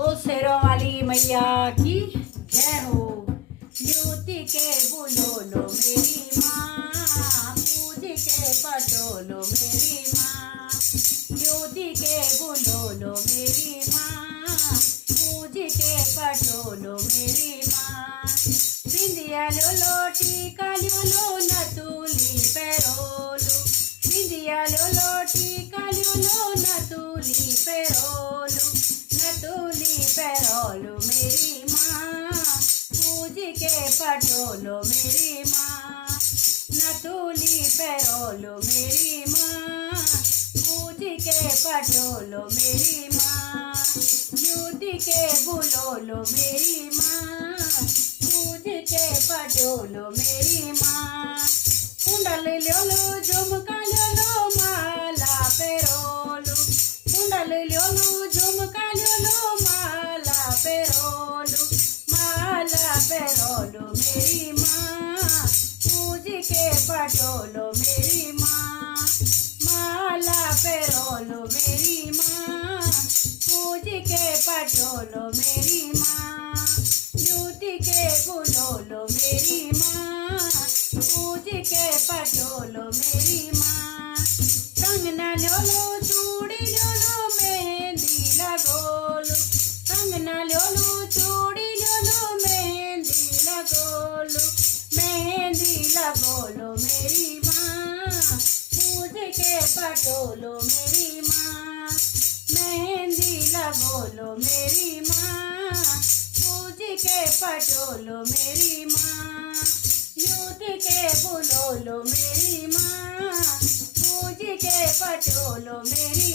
वो शेरों वाली मैया की जय हो। ड्यूटी के बुलोलो मेरी माँ, पूज के पटोलो मेरी माँ। ड्यूटी के बुलोलो मेरी माँ, पूज के पटोलो मेरी माँ। बिंदिया लो लोटी कालियो लो नतुली पेरोलो, बिंदिया लो लोटी कालियो लो नतुली पेरोलो, नतुली पेरोलो मेरी माँ, पूज के पटोलो मेरी माँ। नतुली पेरोलो मेरी माँ, पूज के पटोलो मेरी माँ। ड्यूटी के बुलोलो मेरी माँ, पूज के पटोलो मेरी माँ। कुंडल लो झुमका लो माला पेरोलो, कुंडल लो झुमका लो माला पेरोलो, माला पेरोलो मेरी माँ, पूज के पटोलो मेरी माँ। माला पेरोलो मेरी माँ, पूज के पटोलो मेरी माँ। ड्यूटी के बुलोलो मेरी माँ, पूज के पटोलो मेरी माँ। कंगना लो चूड़ी लो मेहंदी लगोलो, कंगना लो चूड़ी लो मेहंदी लगोलो, मेहंदी लगोलो मेरी माँ, पूज के पटोलो मेरी माँ। मेहंदी लगोलो मेरी माँ, पूज के पटोलो मेरी माँ। ड्यूटी के बुलोलो मेरी माँ, पूज के पटोलो मेरी